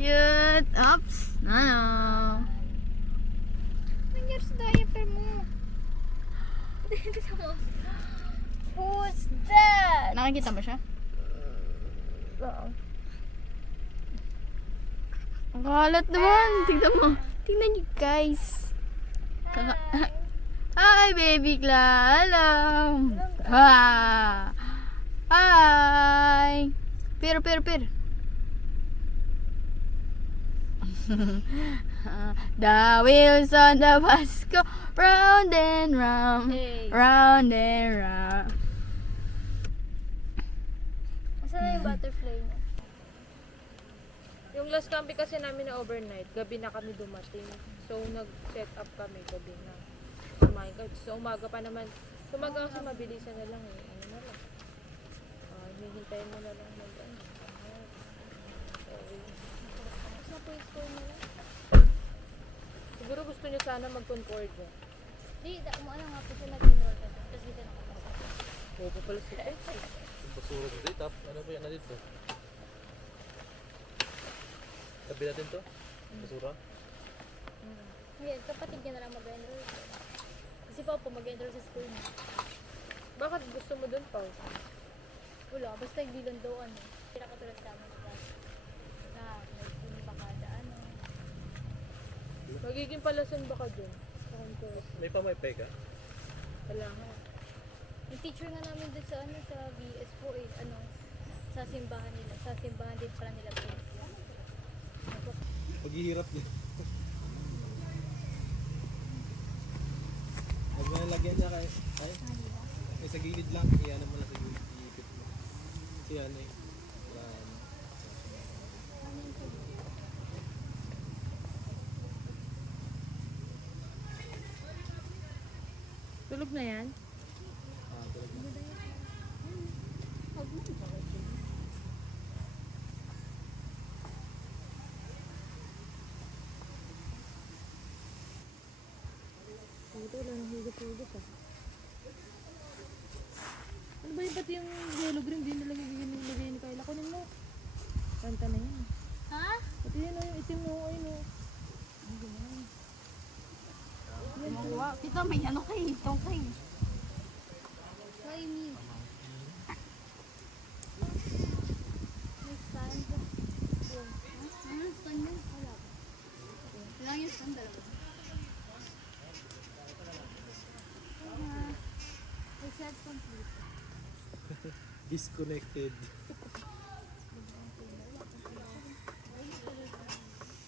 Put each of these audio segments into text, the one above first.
Cute. Oops. Ano? Nangyari sa diaper mo. Tignan mo. Who's that? Nakikita mo siya? Oo. Ang kalat naman. Tignan mo. Tingnan niyo guys. Hi baby Cla. Hello. Ha. Hi. Pero. The wheels on the bus go round and round, Hey. round and round. Asan na yung butterfly niya? Yung last camping kasi namin na overnight, gabi na kami dumating. So, nag-set up kami gabi na. Kumain kami. So, umaga pa naman. Umaga kasi mabilisan na lang eh. Ano na lang. Hihintayin mo na lang. Tapos na po yung score na lang. Siguro gusto niya sana mag-Concordia. Di, mo ano nga po siya nag-enroll ka. Tapos dito nakapasok. Oo pa pala siya. Yung basura dito, tap. Ano ba yan na dito? Tabi natin to? Basura? Hindi, kapatid niya na lang mag-enroll. Kasi pa po mag-enroll sa school niya. Bakit gusto mo dun pa? Wala, basta hindi lang daw ano. Hindi nakatulad sa amin na may pa kada ano. Magiging palasan ba ka dun? Sa Concord? May pamay-pay ka? Wala nga. Yung teacher nga namin dun sa ano, sa VS po eh, ano, sa simbahan nila. Sa simbahan din pala nila po. Paghihirap niya. Huwag mo na lagyan niya kay... Ay? Ay, sa gilid lang. Iyan mo lang sa gilid. Iipit mo. Kasi yan eh. Yan. Tulog na yan? Ah, talaga. Ito lang, hugot-hugot ah. Ano ba yung pati yung yellow green? Hindi nila bibigyan ni Kayla. Kunin mo. Kanta na yan. Ha? Pati yun o, yung itim mo. Ayun o. Tito, may ano kay? Itong kay. Try me. May stand. Ano stand yun? Wala. Lang yung stand dalawa. Reset complete. Disconnected.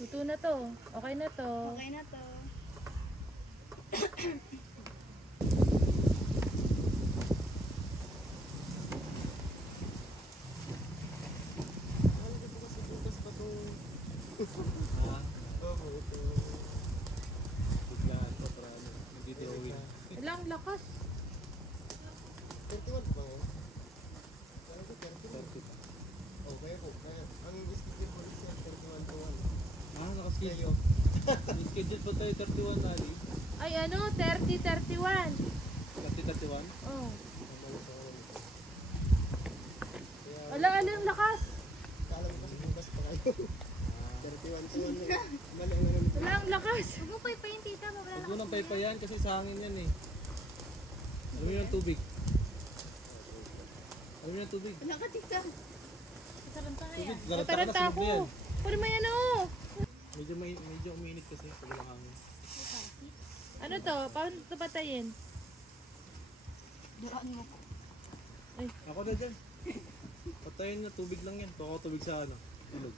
Luto na to. Okay na to. Okay na to. Ha? Oo, ito. Biglaan pa para ano. Nag-drawing. Ilang lakas. 31 ba yun? Okay po. Ang schedule po is 31 to 1. Ah, nakaschedule. May schedule pa tayo 31 ali. Ay ano, 30-31. 30-31? Oh. Alang lakas. Kala ko kasi bukas pa kayo. 31 to 1. Mali ang ano. Alang lakas. Huwag mo pa yung tita mo. Huwag mo nang paypayan kasi sa hangin yan eh. Alam mo yung tubig? Alam mo yung tubig? Wala ka tita. Taranta na Tubig, yan. garanta ka na Taranta sa ako. yan. Pwede mo yan oh. Medyo uminit kasi pag walang hangin. Ano to? Paano ito patayin? Duraan mo po. Ako na dyan. Patayin na, tubig lang yan. Tuwa ko tubig sa ano. Tulog.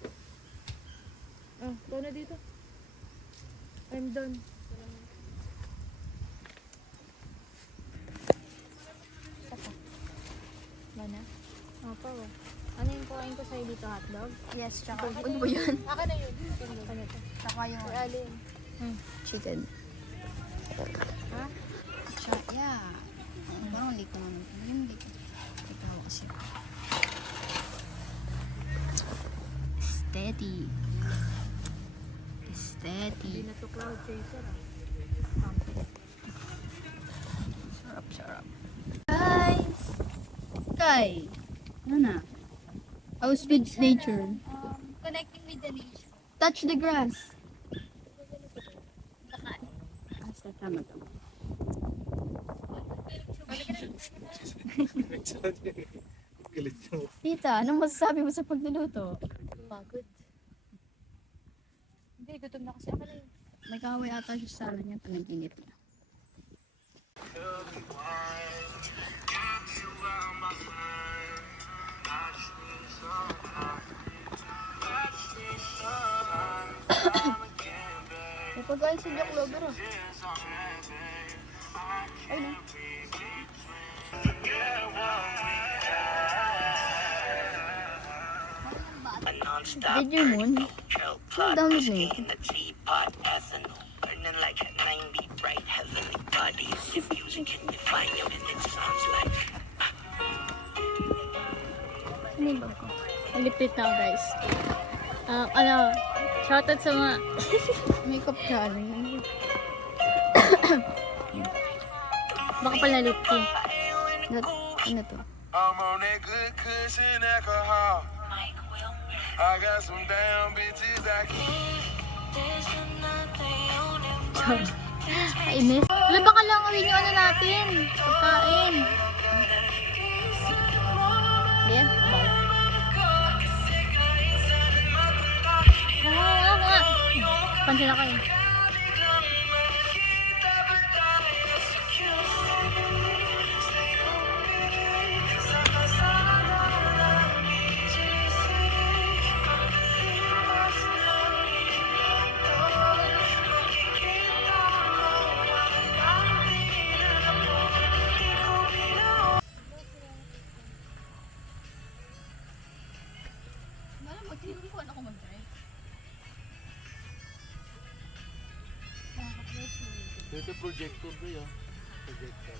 Oh, ikaw na dito. I'm done. Ba na? Apa ba? Ano yung kuhain ko sa'yo dito, hotdog? Yes, tsaka ano ba yan? Akin na yun. Ano to? Tsaka yung Ay, alin? chicken. Ha? Tsaka, yeah. Parang late naman. Yung late. Ito ako kasi. Steady. Steady. Hindi na to cloud chaser ah. Sarap. Guys! Kay! Ano na? How's with nature? Connecting with the nature. Touch the grass. Asa, tama to. Galit mo. Tita, anong masasabi mo sa pagluluto? Pagod. Hindi, gutom na kasi ako na yun. May kahoy ata siya sa niya pag nag-init niya. May pagkain sa Jack Lover ah. Ay no. Did you moon? Ang download na ito. Burning like a 90 bright heavenly bodies. If music can define you, then it sounds like Ano yung bag ko? Malipit na ako, guys. Shoutout sa mga... Makeup siya. Ano yun? Baka pala lip tint. Ano to? I'm on that good cushion alcohol. I got some damn bitches I Kainis. Wala, baka lang gawin yung ano natin. Pagkain. Yan? Bawal. Oo nga. Pansin ako eh. Magtinupuan ako mag-drive. Ito projector ba yun? Projector.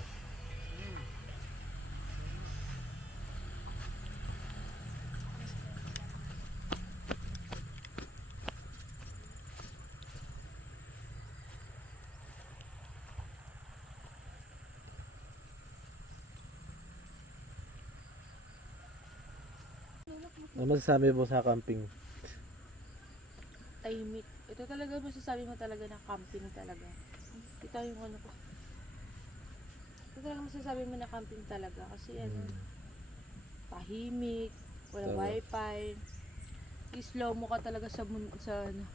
Ano masasabi mo sa camping? Tahimik. Ito talaga masasabi mo talaga na camping talaga. Ito yung ano ko. Ito talaga masasabi mo na camping talaga. Kasi ano, tahimik, wala Tama. wifi. Slow mo ka talaga sa, sa ano,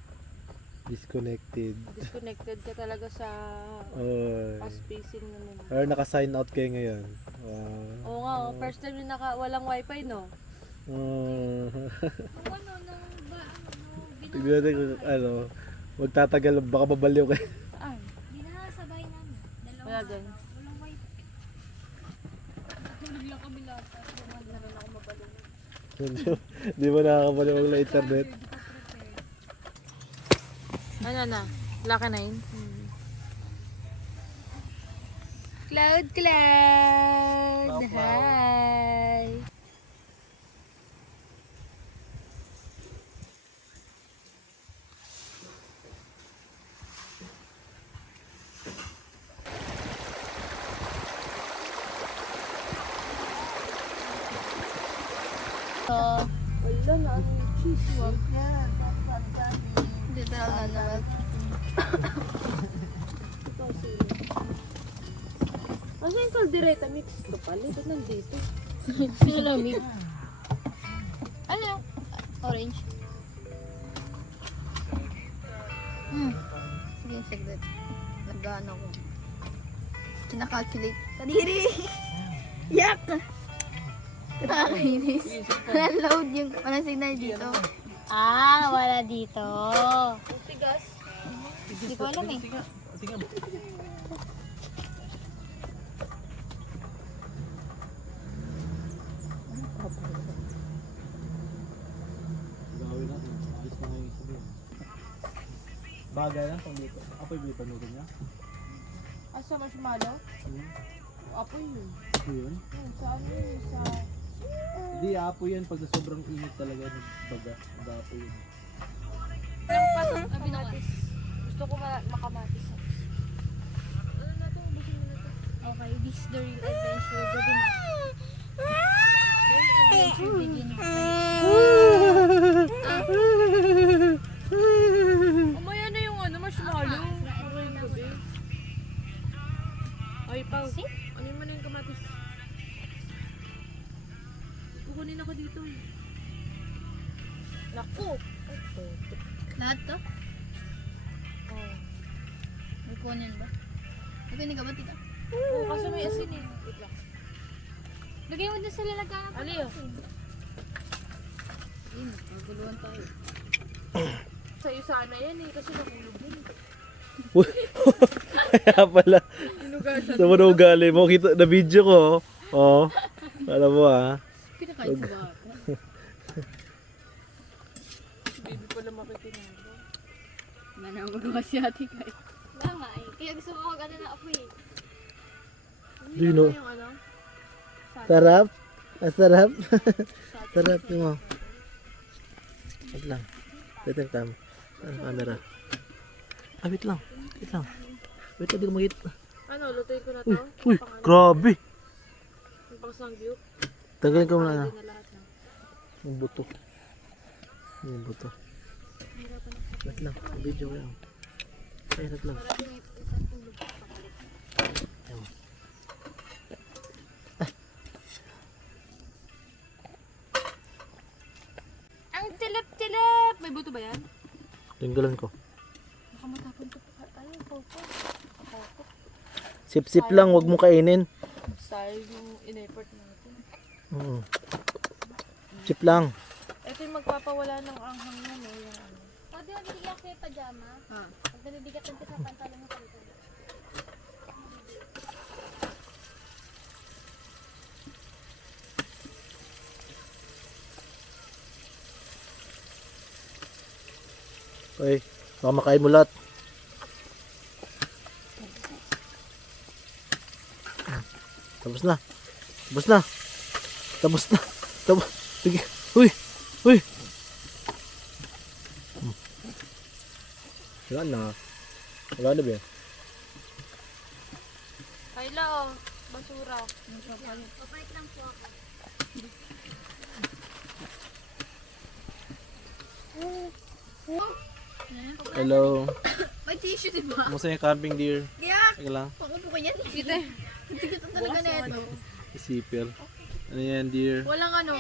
Disconnected. disconnected ka talaga sa Oy. fast pacing na mundo. Or naka-sign out kayo ngayon. Wow. Oo nga, first time yung walang wifi, no? Tignan natin kung ano, magtatagal, baka babaliw kayo. Saan? Dinasabay namin. Wala din. Walang wifi. Bigla kami lahat. Naroon ako mapalunod. Di ba nakakabaliw ang internet? Ano na? Laka 9? Cloud, cloud. Hi. Wala na, ano yung cheese? Wag na. Literal na naman. Ito, sila. Ano yung kaldereta mix ko pala? Ito nandito. Sinamig. Ano yung orange? Sige, saglit. Nag-ano ko. Kinakalculate. Kadiri! Yak! Nakakainis. Walang load yung, walang signal dito. Ah, wala dito. Tigas. Hindi ko alam eh. Gawin natin. Alis na ngayon sabi. Bagay lang kung dito. Apoy ba yung panurin niya? Ah, sa marshmallow? Apoy yun. Apoy yun? Sa ano yun? Sa... Hindi, apoy yan. Pag sobrang init talaga, nagbaga. Nag-apoy yun. Ilang patong kamatis. Gusto ko makamatis. Ano na ito? Ubusin mo na ito. Okay, this is the real adventure. Gabi na. Real adventure begin. Oy, Pao. Ano mo na yung kamatis? Kukunin ako dito eh. Naku! Lahat to? Oh. May kunin ba? May kunin ka ba, tita? Oo, kaso may asin eh. Wait lang. Lagay mo dun sa lalagayan. Ali oh. Ayun, magaguluhan tayo. Sa'yo sana yan eh, kasi nahulog din. Kaya pala. Inugasan. Sa mga ugali mo, kita, na video ko. Oh. Alam mo Pinakain sa bata. Baby pala makikinalo. Wala na magawa si ate kahit. Tama eh. Kaya gusto ko mag-ano na ako eh. Do you know? Yung ano? Sarap? Sarap? Sarap mo. Wait lang. Wait lang tam. Ano camera? Wait lang. Wait lang. Wait lang, di ko makita. Ano, lutuin ko na Uy, to? uy, grabe. Yung pang sangyup. Tanggalin ko muna. Pwede na lahat na. Yung buto. Yung buto. Wait lang, video ko lang. Ay, wait lang. Ayun. Ang tilip-tilip! May buto ba yan? Tinggalan ko. Baka matapon to pa. Ano, Popo? Sip-sip lang, wag mo kainin. Sayang yung in-effort natin. Sip lang. Ito yung magpapawala ng anghang na, no? Yung ano. O, di ba binigyan ko yung pajama? Ah. Pag nabibigat ng sa pantalon mo talaga. Okay, baka makain mo lahat. Tapos na. Tapos na. Tapos na. Tapos. Sige. Uy. Uy. Wala na. Wala na ba yan? Kayla, oh. Basura. Papalit lang po ako. Hello. May tissue, di ba? Kumusta yung camping deer? Yeah! Teka lang. Pangupo ko yan. Kita. Hindi ka talaga na ito. Isipir. Ano yan deer? Walang ano.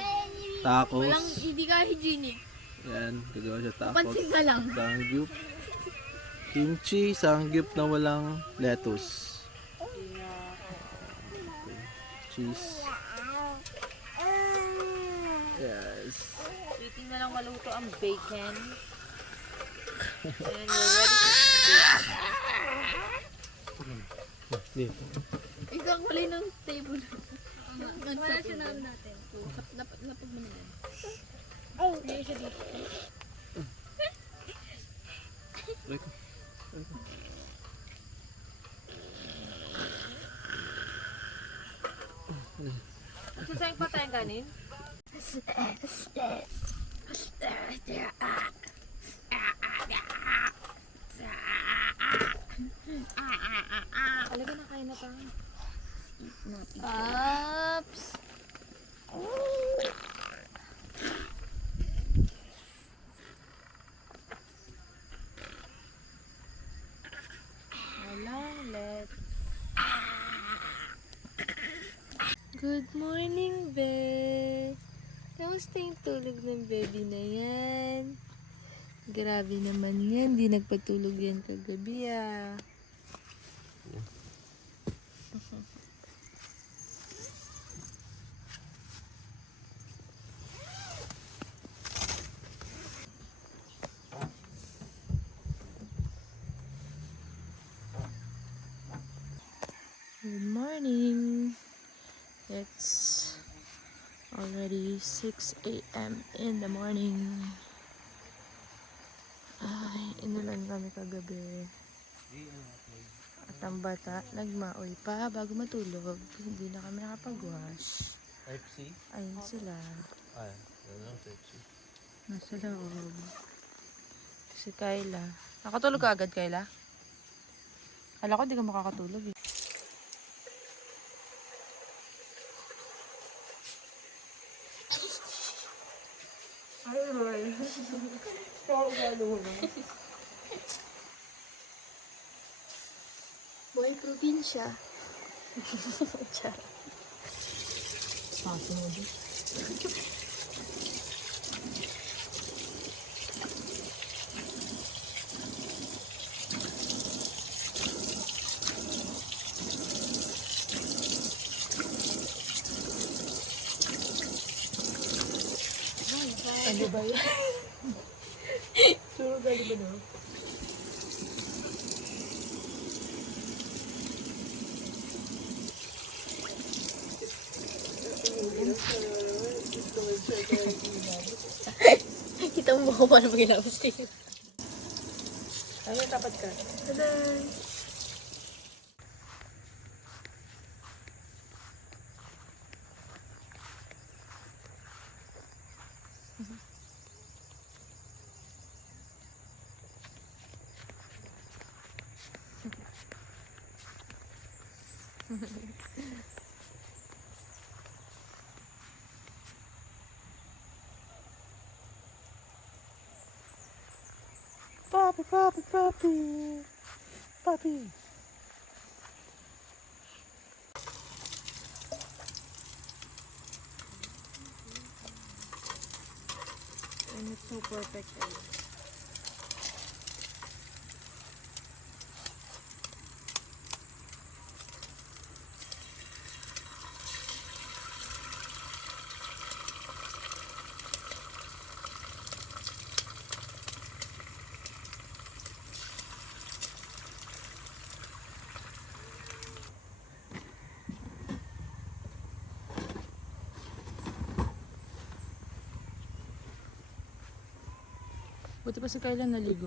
Tacos. Walang, hindi ka hygienic. Yan. Gagawa siya tacos. Pansin ka lang. Sangyup. Kimchi. Sangyup na walang lettuce. Cheese. Yes. Waiting na lang maluto ang bacon. And we're ready to Dito. Ikaw ang kulay ng table. Wala siya natin. Lapag mo na yan. Hindi siya dito. Like, Magsasayang pa tayong kanin? Talaga na kain na tayo. Ups. Walang let. Good morning, Be. Kamusta yung tulog ng baby na yan? Grabe naman yan. Di nagpatulog yan kagabi, ah. Good morning. It's already 6 a.m. in the morning. Ay, inulan kami kagabi. At ang bata, nagmaoy pa bago matulog. Hindi na kami nakapag-wash. Type C? Ayun sila. Ay, ano type C? Nasa loob. Si Kayla. Nakatulog ka agad, Kayla? Kala ko di ka makakatulog eh. Buhay probinsya. Paso mo dyan. Ano ba yan? Suro gali ba na? Kita mo ba kung paano mag-ilabas tayo? Ano, tapat ka? Tada! Papi, papi, papi. Papi. And it's so perfect. Buti pa si Kyla naligo.